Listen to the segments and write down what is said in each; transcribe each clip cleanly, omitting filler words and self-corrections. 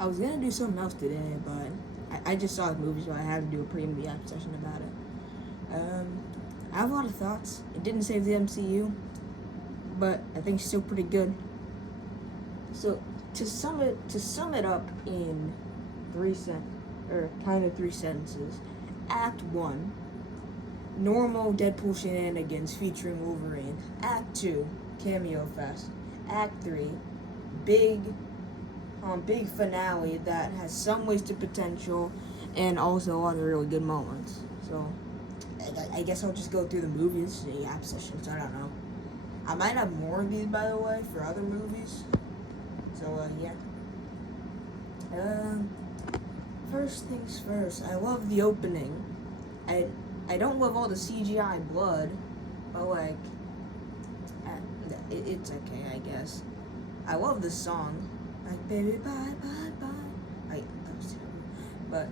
I was gonna do something else today, but I just saw the movie, so I had to do a pre-react session about it. I have a lot of thoughts. It didn't save the MCU, but I think it's still pretty good. So to sum it up in three sentences. Act 1, normal Deadpool shenanigans featuring Wolverine. Act 2, cameo fest. Act 3, big finale that has some wasted potential and also a lot of really good moments. So I guess I'll just go through the movies in app sessions. I don't know. I might have more of these, by the way, for other movies. So yeah. First things first. I love the opening. I don't love all the CGI blood, but like, it's okay, I guess. I love the song. Like, baby, bye, bye, bye. That was terrible. But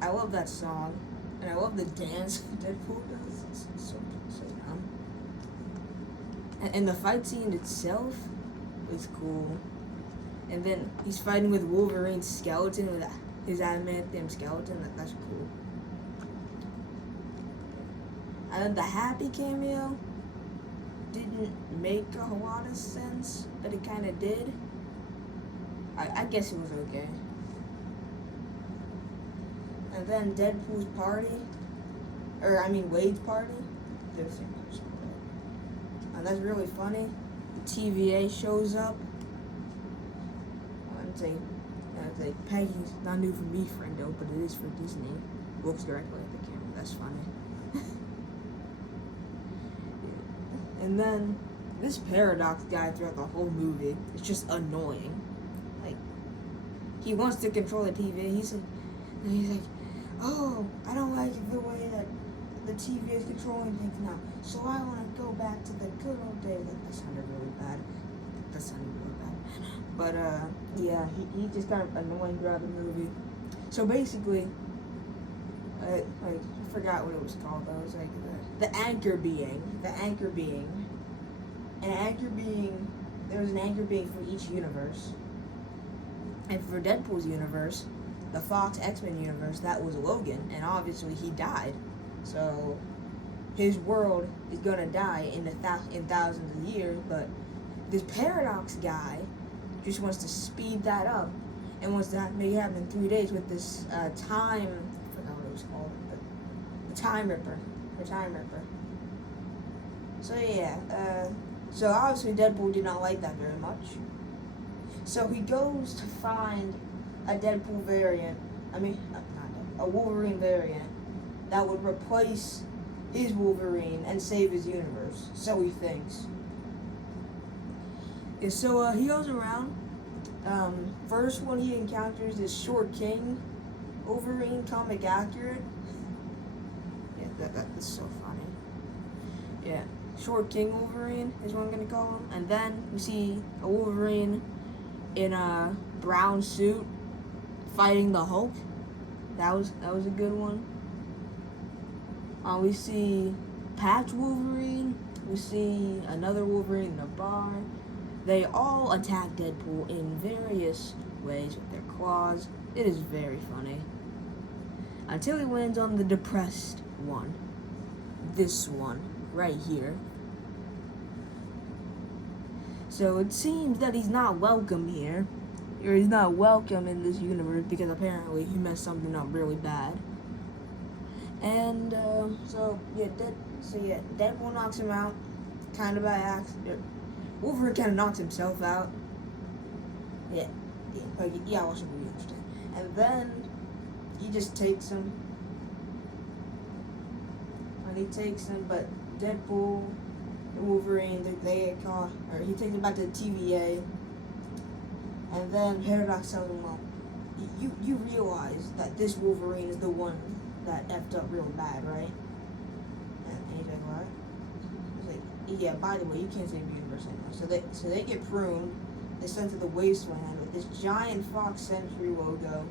I love that song. And I love the dance Deadpool does. It's so dumb. And the fight scene itself is cool. And then he's fighting with Wolverine's skeleton, with his adamantium skeleton. That's cool. And then the Happy cameo didn't make a whole lot of sense, but it kind of did. I guess it was okay. And then Deadpool's party, Wade's party, they're the same person. And that's really funny. The TVA shows up. And say, Peggy's not new for me, friendo, but it is for Disney. Looks directly at the camera. That's funny. And then this Paradox guy throughout the whole movie is just annoying. Like, he wants to control the TV. He's like, oh, I don't like the way that the TV is controlling things now, so I want to go back to the good old days. That sounded really bad. But yeah, he just kind of annoying throughout the movie. So basically, I forgot what it was called. That was like the anchor being. There was an anchor being for each universe. And for Deadpool's universe, the Fox X-Men universe, that was Logan, and obviously he died. So his world is gonna die in thousands of years, but this Paradox guy just wants to speed that up and wants to make it happen in 3 days with this I forgot what it was called, but the Time Ripper. So yeah, so obviously Deadpool did not like that very much. So he goes to find a Deadpool variant, a Wolverine variant that would replace his Wolverine and save his universe. So he thinks. Yeah, so he goes around. First one he encounters is Short King, Wolverine, comic accurate. Yeah, that's so funny. Yeah, Short King Wolverine is what I'm gonna call him. And then we see a Wolverine in a brown suit fighting the Hulk. That was a good one. We see Patch Wolverine. We see another Wolverine in a bar. They all attack Deadpool in various ways with their claws. It is very funny. Until he lands on the depressed one. This one, right here. So it seems that he's not welcome here. Or he's not welcome in this universe because apparently he messed something up really bad. And Deadpool knocks him out, kind of by accident. Wolverine kind of knocks himself out. Yeah, I wasn't really interested. And then he just takes him. But Deadpool and Wolverine, they get caught, or he takes him back to the TVA. And then Paradox tells him, well, you realize that this Wolverine is the one that effed up real bad, right? And he's like, what? He's like, yeah, by the way, you can't save the universe anymore. So they get pruned. They're sent to the wasteland with this giant Fox Century logo.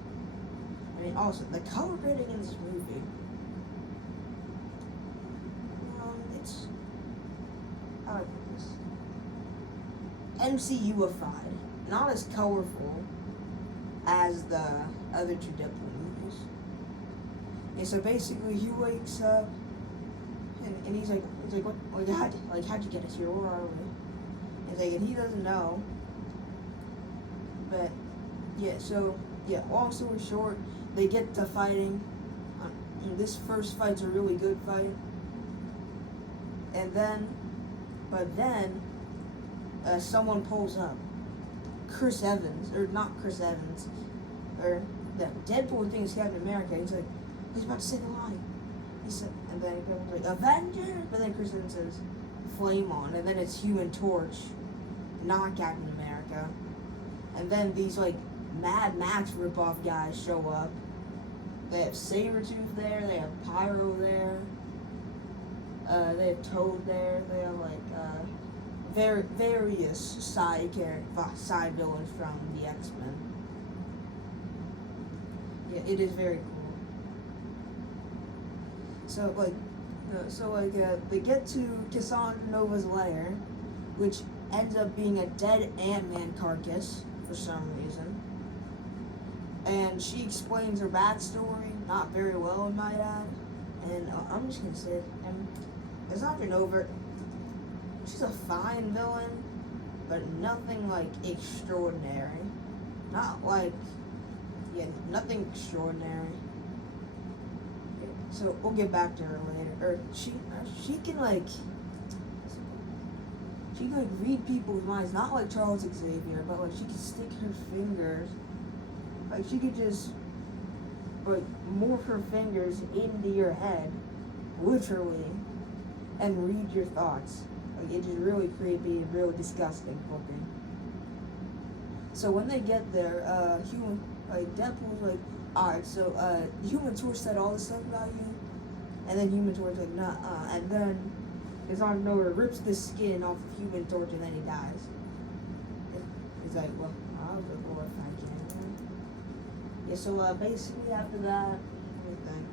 Also, the color grading in this movie, it's, I like this. MCU-ified. Not as colorful, as the other two Deadpool movies. And so basically, he wakes up, and he's like, what? How'd you get us here? Where are we? And he's like, and he doesn't know. But yeah, so yeah. Long story short, they get to fighting. This first fight's a really good fight. And then, someone pulls up. Chris Evans, or not Chris Evans, or yeah, Deadpool thinks Captain America. He's like, he's about to say the line. He said, and then he's like, Avengers. But then Chris Evans says, Flame On, and then it's Human Torch, not Captain America. And then these like Mad Max ripoff guys show up. They have Sabretooth there. They have Pyro there. They have Toad there. They have like various side villains from the X-Men. Yeah, it is very cool. So they get to Cassandra Nova's lair, which ends up being a dead Ant-Man carcass for some reason. And she explains her backstory, not very well, in my add. And I'm just gonna say, Cassandra Nova, she's a fine villain, but nothing like extraordinary. Nothing extraordinary. So we'll get back to her later. Or she can read people's minds, not like Charles Xavier, but like she can stick her fingers. Like she could just move her fingers into your head, literally, and read your thoughts. Like it's just really creepy and really disgusting looking. So when they get there, Deadpool's like, alright, so Human Torch said all this stuff about you, and then Human Torch like, nah, and then Cassandra Nova rips the skin off of Human Torch and then he dies. It's like, well, I was like, well, if I can. Yeah, so basically after that, let me think,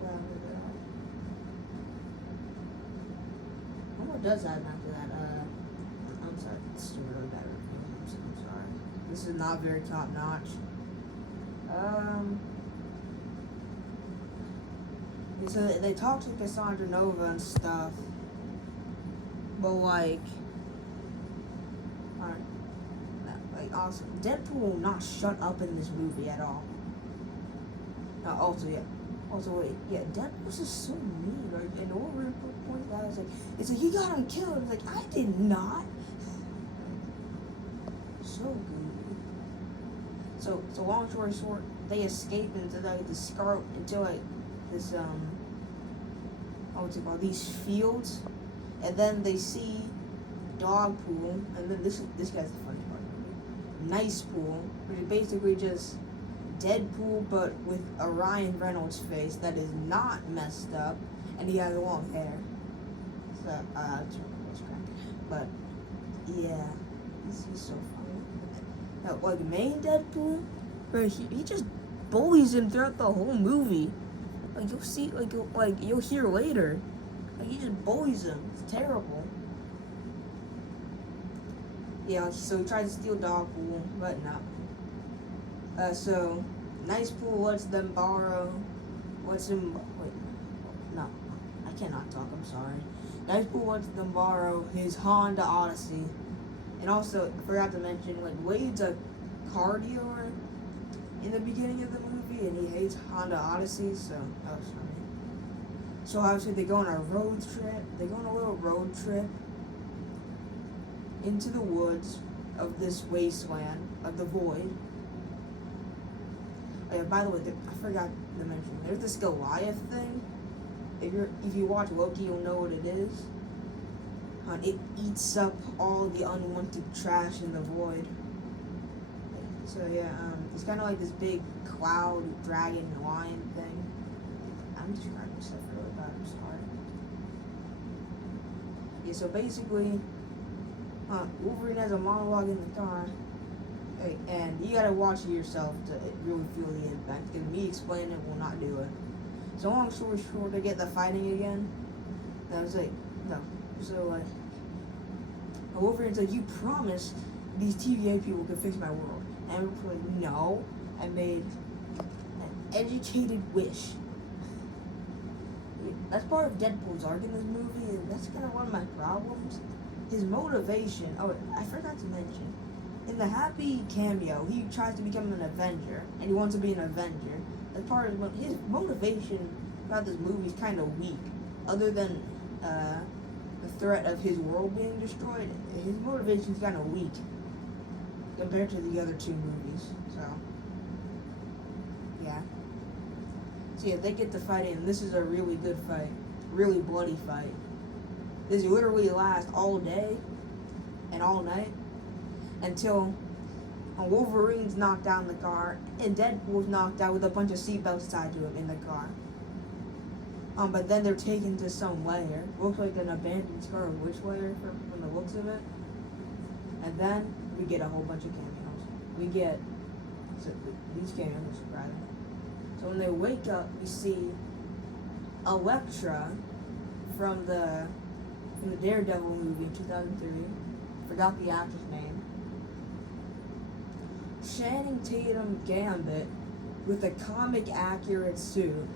what does happen after that? I'm sorry, this is really bad review. I'm sorry. This is not very top notch. So they talk to Cassandra Nova and stuff, but awesome. Deadpool will not shut up in this movie at all. Also, Deadpool's just so mean. Like, and Wolverine points out, it's like, you got him killed. It's like, I did not. So goofy. So long story short, they escape into this what's it called? These fields, and then they see Dogpool, and then this guy's the funny part. Nice Pool, which is basically just Deadpool, but with a Ryan Reynolds face that is not messed up, and he has long hair. So that's crappy. But yeah, he's so funny. Now, like main Deadpool, where he just bullies him throughout the whole movie. Like you'll see, you'll hear later. Like he just bullies him. It's terrible. Yeah, so he tries to steal Dogpool, but no. So Nice Pool lets him. Wait, no, I cannot talk. I'm sorry. Nice Pool lets them borrow his Honda Odyssey, and also I forgot to mention, like Wade's a car dealer in the beginning of the movie, and he hates Honda Odyssey, so that was funny. So obviously they go on a road trip. They go on a little road trip into the woods of this wasteland of the void. By the way, I forgot to mention, there's this Goliath thing. If you watch Loki, you'll know what it is. It eats up all the unwanted trash in the void. So yeah, it's kind of like this big cloud dragon lion thing. I'm describing stuff really bad. I'm sorry. Yeah, so basically, Wolverine has a monologue in the car. And you gotta watch it yourself to really feel the impact. Because me explaining it will not do it. So long story short, they get the fighting again. And I was like, no. So Wolverine's like, you promised these TVA people could fix my world. And we're like, no. I made an educated wish. That's part of Deadpool's arc in this movie, and that's kind of one of my problems. His motivation. Oh, I forgot to mention. In the Happy cameo, he tries to become an Avenger, and he wants to be an Avenger. As part of his motivation about this movie is kind of weak. Other than the threat of his world being destroyed, his motivation is kind of weak compared to the other two movies. So, yeah. So yeah, they get to fight, and this is a really good fight, really bloody fight. This literally lasts all day and all night until Wolverine's knocked out in the car and Deadpool's knocked out with a bunch of seatbelts tied to him in the car. But then they're taken to some lair. Looks like an abandoned Scarlet Witch lair from the looks of it. And then we get a whole bunch of cameos. We get these cameos are surprising. So when they wake up, we see Elektra from the Daredevil movie in 2003. Forgot the actress name. Channing Tatum Gambit with a comic accurate suit.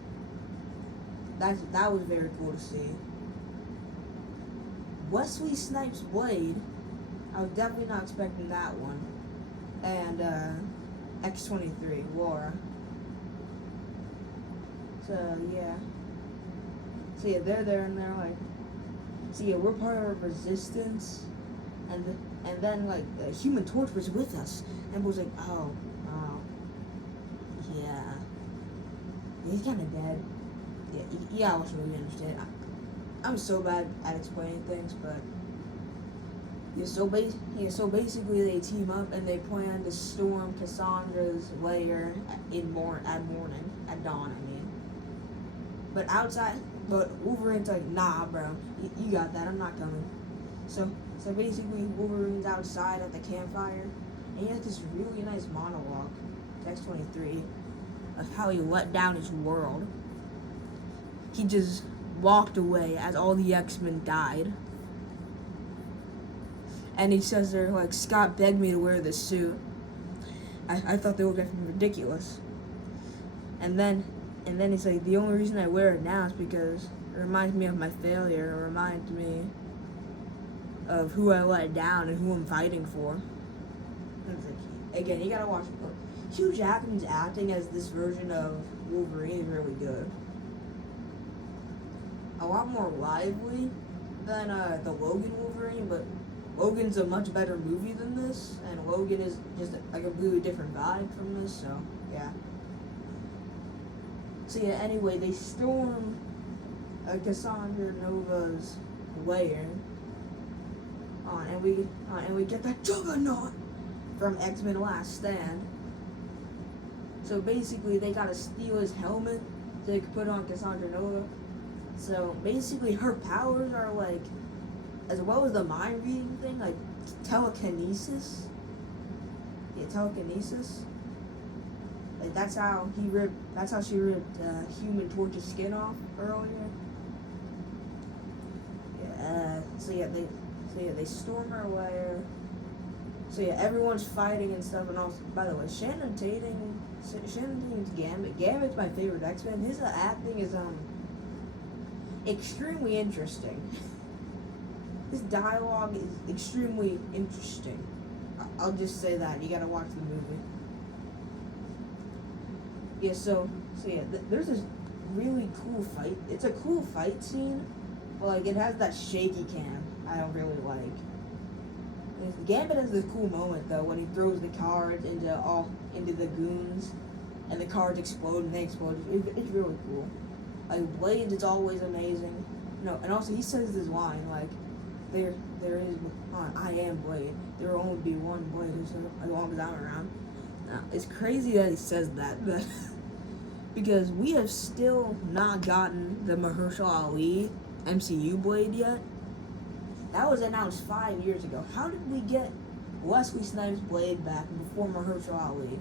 That was very cool to see. Wesley Snipes' Blade. I was definitely not expecting that one. And X-23, Laura. So yeah. So yeah, they're there and they're like, so yeah, we're part of Resistance, and then like the Human Torch was with us, and was like, oh, yeah, he's kind of dead. Yeah, I wasn't really understand. I'm so bad at explaining things, but so basically they team up and they plan to storm Cassandra's lair at dawn. I mean, but Wolverine's like, nah, bro, you got that. I'm not coming. So basically, Wolverine's outside at the campfire, and he has this really nice monologue, X-23, of how he let down his world. He just walked away as all the X-Men died. And he says they're like, Scott begged me to wear this suit. I thought they looked ridiculous. And then he's like, the only reason I wear it now is because it reminds me of my failure. It reminds me of who I let down and who I'm fighting for. And it's like, again, you gotta watch it. Hugh Jackman's acting as this version of Wolverine is really good. A lot more lively than the Logan Wolverine, but Logan's a much better movie than this, and Logan is just like a completely different vibe from this, so yeah. So yeah, anyway, they storm Cassandra Nova's lair, and we get that Juggernaut from X-Men Last Stand. So basically, they gotta steal his helmet so they can put on Cassandra Nova. So basically, her powers are like, as well as the mind reading thing, like telekinesis. Yeah, telekinesis. Like that's how she ripped Human Torch's skin off earlier. Yeah. So they storm her lair. So yeah, everyone's fighting and stuff, and also, by the way, Channing Tatum's Gambit. Gambit's my favorite X-Men. His acting is extremely interesting. His dialogue is extremely interesting. I'll just say that. You gotta watch the movie. Yeah, so yeah, there's this really cool fight. It's a cool fight scene, but like it has that shaky cam I don't really like. Gambit has this cool moment though when he throws the cards into the goons, and the cards explode and they explode. It's really cool. Like Blade is always amazing. No, and also he says this line like, there is I am Blade. There will only be one Blade as long as I'm around. Now, it's crazy that he says that, but because we have still not gotten the Mahershala Ali MCU Blade yet. That was announced 5 years ago. How did we get Wesley Snipes' Blade back before Mahershala Ali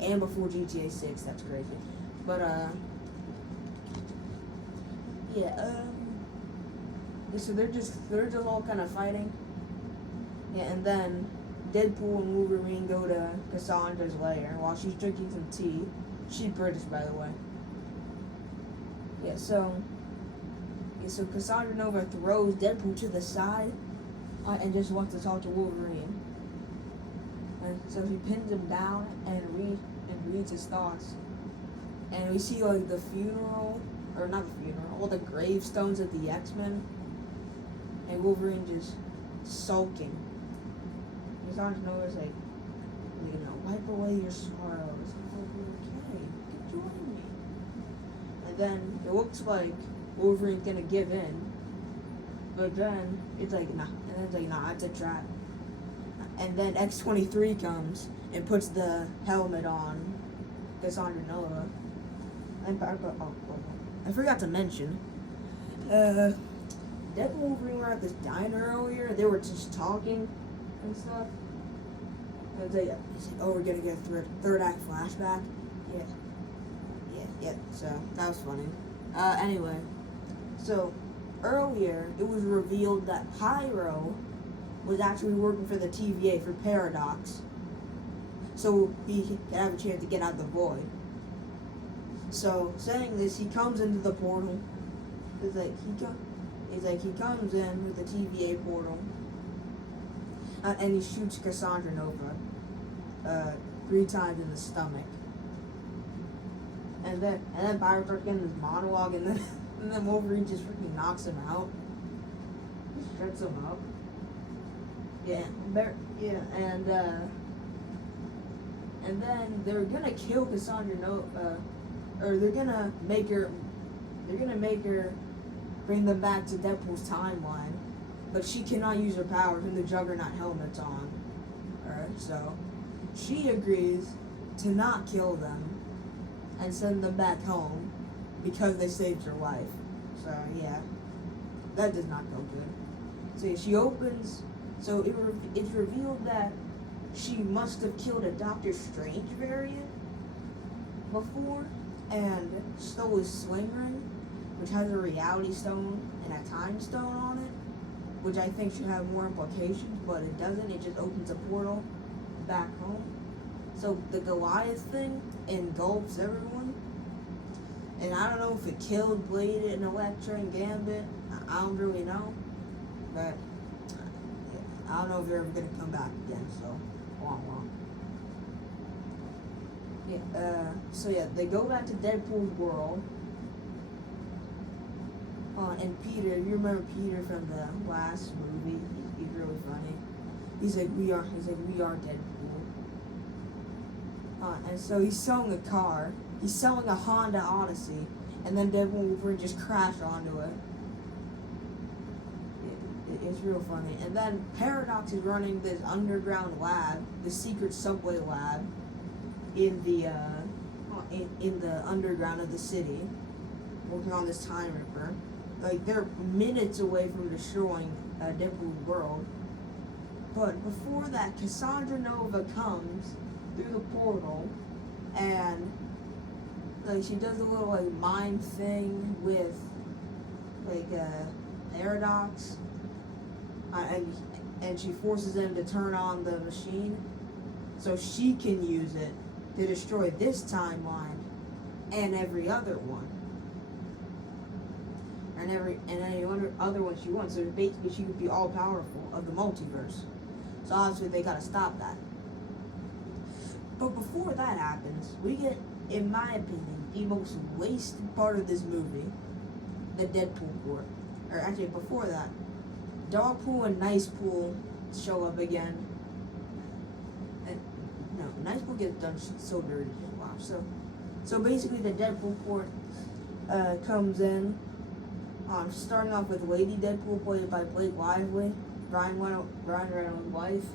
and before GTA 6? That's crazy. But yeah. So they're just all kind of fighting. Yeah, and then Deadpool and Wolverine go to Cassandra's lair while she's drinking some tea. She's British, by the way. So Cassandra Nova throws Deadpool to the side and just wants to talk to Wolverine. And so she pins him down and reads his thoughts. And we see like the funeral, or not the funeral, all the gravestones of the X-Men. And Wolverine just sulking. Cassandra Nova's like, wipe away your sorrows. I'll be okay. You can join me. And then it looks like Wolverine's gonna give in. But then it's like, nah. And then it's like, nah, it's a trap. And then X-23 comes and puts the helmet on Cassandra Nova. I forgot to mention, Deadpool and Wolverine were at this diner earlier. They were just talking and stuff. And they said, oh, we're gonna get a third act flashback. Yeah. So that was funny. Anyway, so earlier it was revealed that Pyro was actually working for the TVA for Paradox, so he could have a chance to get out of the void. So saying this, he comes into the portal. He comes in with the TVA portal, and he shoots Cassandra Nova 3 times in the stomach. And then Pyro starts getting this monologue, and then Wolverine just freaking knocks him out. Just shuts him up. And then they're gonna kill Cassandra Nova, or they're gonna make her bring them back to Deadpool's timeline, but she cannot use her powers when the Juggernaut helmet's on. Alright, so she agrees to not kill them and send them back home because they saved her life. So yeah, that does not go good. So yeah, she opens. So it's revealed that she must have killed a Doctor Strange variant before and stole his sling ring, which has a reality stone and a time stone on it, which I think should have more implications, but it doesn't. It just opens a portal back home. So the Goliath thing engulfs everyone. And I don't know if it killed Blade and Elektra and Gambit. I don't really know. But I don't know if they're ever going to come back again, so long. Yeah, they go back to Deadpool's world. And Peter, if you remember Peter from the last movie, he's really funny. He's like, we are Deadpool. And so he's selling a car. He's selling a Honda Odyssey, and then Deadpool and Wolverine just crash onto it. It's real funny. And then Paradox is running this underground lab, the secret subway lab, in the underground of the city, working on this time ripper. Like, they're minutes away from destroying Deadpool's world. But before that, Cassandra Nova comes through the portal, and like she does a little like mind thing with like Paradox, and she forces him to turn on the machine so she can use it to destroy this timeline and every other one, and any other one she wants. So basically, she could be all powerful of the multiverse. So obviously, they gotta stop that. But before that happens, we get, in my opinion, the most wasted part of this movie, the Deadpool Court. Or actually, before that, Dogpool and Nicepool show up again. And no, Nicepool gets done so dirty. Wow. So basically, the Deadpool Court comes in, starting off with Lady Deadpool, played by Blake Lively, Ryan Reynolds' wife.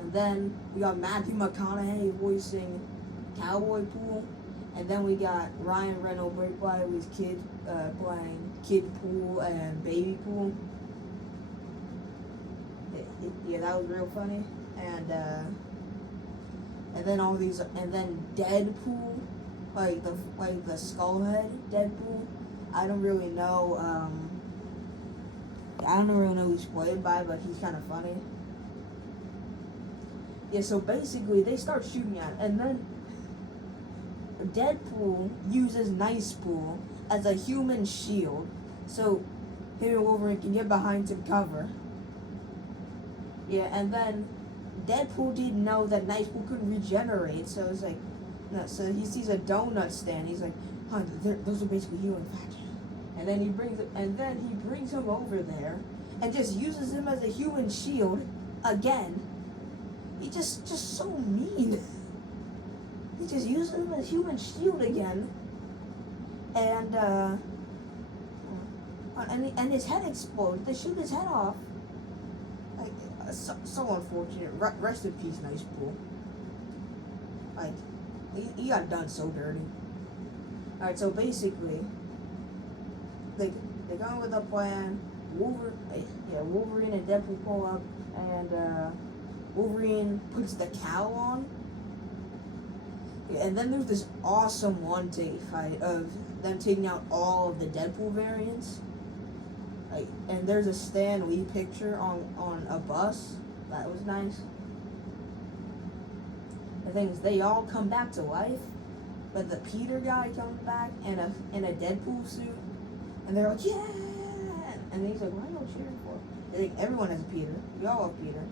And then we got Matthew McConaughey voicing Cowboy Pool. And then we got Ryan Reynolds, Blake Lively's kid, playing Kid Pool and Baby Pool. Yeah, that was real funny. And then Deadpool, like the Skullhead Deadpool. I don't really know who he's played by, but he's kind of funny. Yeah, so basically they start shooting at it, and then Deadpool uses Nice Pool as a human shield, so him and Wolverine can get behind some cover. Yeah, and then Deadpool didn't know that Nice Pool could regenerate, so it's like, no, so he sees a donut stand. He's like, huh, those are basically healing factors. And then he brings him over there, and just uses him as a human shield again. He just so mean. He just uses him as human shield again, and his head explodes. They shoot his head off. Like, so unfortunate. Rest in peace, Nice Pool. Like, he got done so dirty. Alright, so basically, they go with a plan. Wolverine and Deadpool pull up, and Wolverine puts the cowl on. And then there's this awesome one-take fight of them taking out all of the Deadpool variants. Like, and there's a Stan Lee picture on a bus. That was nice. The thing is, they all come back to life, but the Peter guy comes back in a Deadpool suit, and they're like, yeah! And he's like, what are you cheering for? They're like, everyone has a Peter. We all have Peter.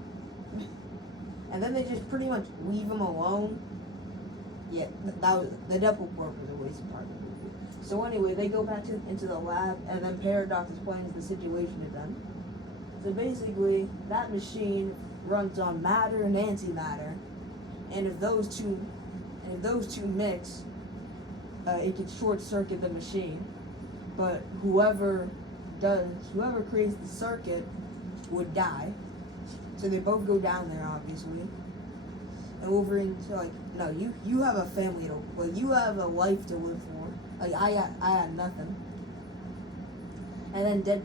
And then they just pretty much leave him alone. Yeah, that was the Deadpool Corp was a wasted part of the movie. So anyway, they go back into the lab, and then Paradox explains the situation to them. So basically, that machine runs on matter and antimatter, and if those two mix, it can short circuit the machine. But whoever creates the circuit would die. So they both go down there, obviously. And Wolverine's like, no, you have a family you have a life to live for. Like, I had nothing. And then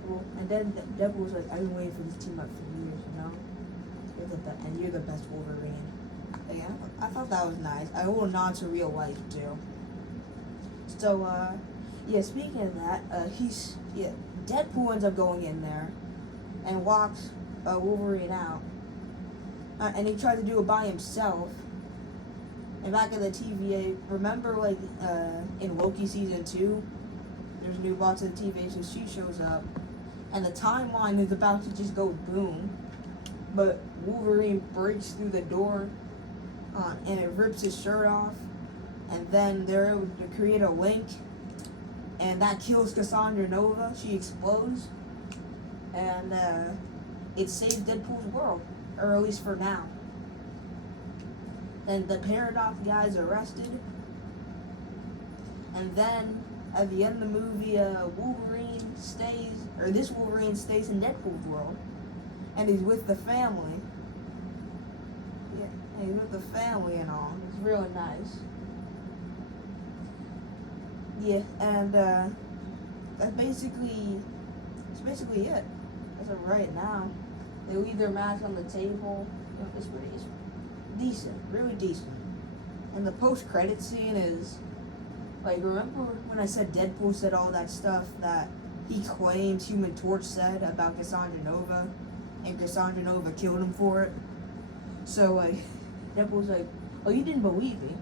Deadpool was like, I've been waiting for this team up for years, you know? You're the best Wolverine. Yeah, I thought that was nice. A little nod to real life, too. So, speaking of that, Deadpool ends up going in there and locks Wolverine out. And he tried to do it by himself. And back in the TVA, remember, like, in Loki season 2, there's a new boss in the TVA, so she shows up, and the timeline is about to just go boom, but Wolverine breaks through the door, and it rips his shirt off, and then they're able to create a link, and that kills Cassandra Nova. She explodes, and it saves Deadpool's world. Or at least for now. And the Paradox guy's arrested. And then, at the end of the movie, this Wolverine stays in Deadpool's world. And he's with the family. Yeah, he's with the family and all. It's really nice. Yeah, and that's basically it. As of right now. They leave their masks on the table. It's decent, really decent. And the post-credit scene is, like, remember when I said Deadpool said all that stuff that he claims Human Torch said about Cassandra Nova, and Cassandra Nova killed him for it? So, like, Deadpool's like, oh, you didn't believe me?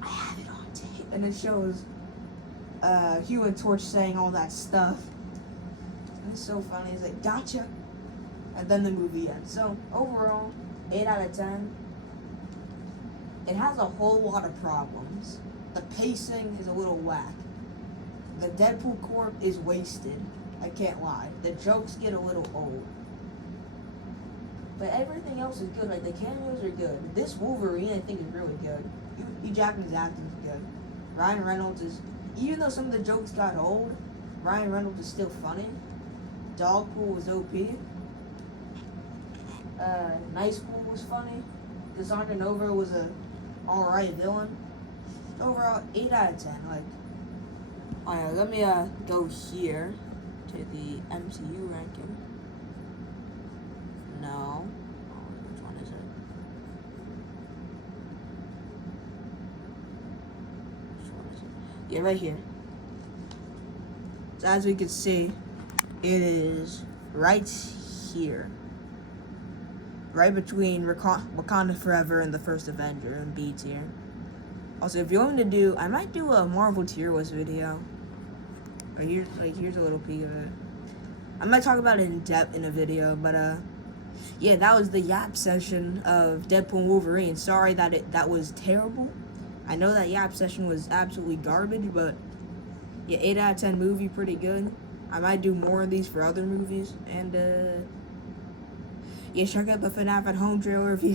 I have it on tape. And it shows Human Torch saying all that stuff. And it's so funny. He's like, gotcha. And then the movie ends. So, overall, 8 out of 10. It has a whole lot of problems. The pacing is a little whack. The Deadpool Corp is wasted. I can't lie. The jokes get a little old. But everything else is good. Like, the cameos are good. This Wolverine, I think, is really good. Hugh Jackman's acting is good. Ryan Reynolds is... Even though some of the jokes got old, Ryan Reynolds is still funny. Dogpool was OP. Nice Pool was funny. Cassandra Nova was a alright villain. Overall, 8 out of 10. Like, alright, let me go here to the MCU ranking. No. Oh, which one is it? Which one is it? Yeah, right here. So as we can see, it is right here. right between Wakanda Forever and the first Avenger and B tier. Also, if you want me to do, I might do a Marvel tier list video. Here's a little peek of it. I might talk about it in depth in a video, but yeah, that was the yap session of Deadpool and Wolverine. Sorry that was terrible. I know that yap session was absolutely garbage, but yeah, 8 out of 10 movie, pretty good. I might do more of these for other movies, and yeah, check out the FNAF at Home trailer if you